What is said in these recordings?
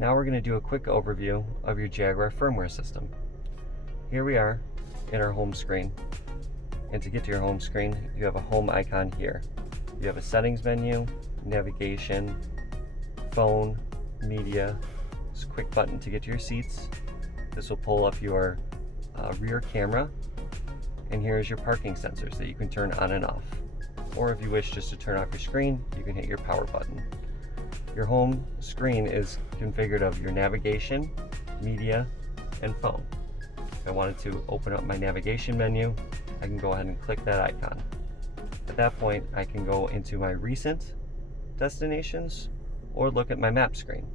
Now we're going to do a quick overview of your Jaguar firmware system. Here we are in our home screen. And to get to your home screen, you have a home icon here. You have a settings menu, navigation, phone, media. It's a quick button to get to your seats. This will pull up your rear camera. And here's your parking sensors that you can turn on and off. Or if you wish just to turn off your screen, you can hit your power button. Your home screen is configured of your navigation, media, and phone. If I wanted to open up my navigation menu, I can go ahead and click that icon. At that point, I can go into my recent destinations or look at my map screen.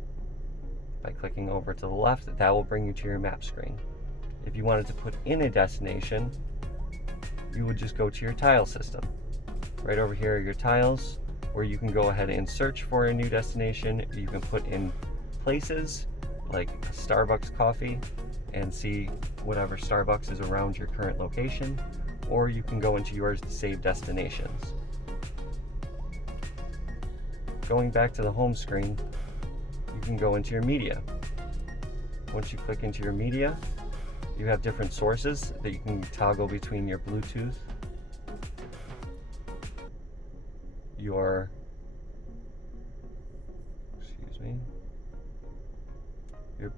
By clicking over to the left, that will bring you to your map screen. If you wanted to put in a destination, you would just go to your tile system. Right over here are your tiles, where you can go ahead and search for a new destination. You can put in places like a Starbucks coffee and see whatever Starbucks is around your current location, or you can go into your saved destinations. Going back to the home screen, you can go into your media. Once you click into your media, you have different sources that you can toggle between your Bluetooth, your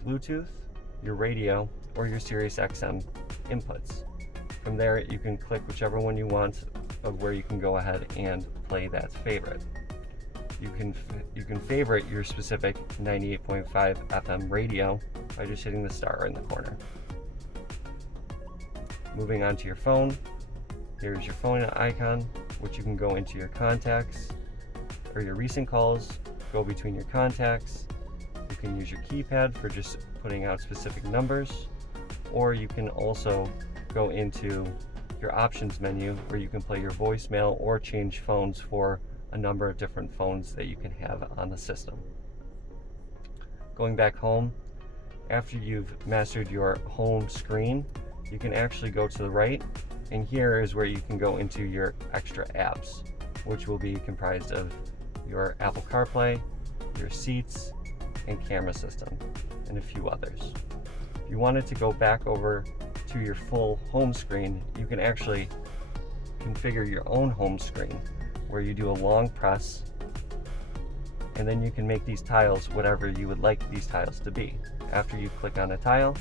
Bluetooth, your radio, or your Sirius XM inputs. From there, you can click whichever one you want of where you can go ahead and play that favorite. You can favorite your specific 98.5 FM radio by just hitting the star in the corner. Moving on to your phone, here's your phone icon, which you can go into your contacts or your recent calls, go between your contacts. You can use your keypad for just putting out specific numbers, or you can also go into your options menu where you can play your voicemail or change phones for a number of different phones that you can have on the system. Going back home, after you've mastered your home screen, you can actually go to the right, and here is where you can go into your extra apps, which will be comprised of your Apple CarPlay, your seats, and camera system, and a few others. If you wanted to go back over to your full home screen, you can actually configure your own home screen where you do a long press, and then you can make these tiles whatever you would like these tiles to be. After you click on a tile,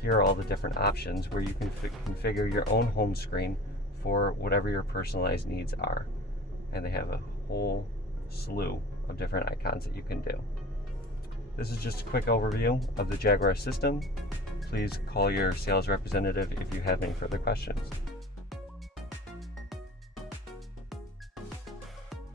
here are all the different options where you can configure your own home screen for whatever your personalized needs are. And they have a whole slew of different icons that you can do. This is just a quick overview of the Jaguar system. Please call your sales representative if you have any further questions.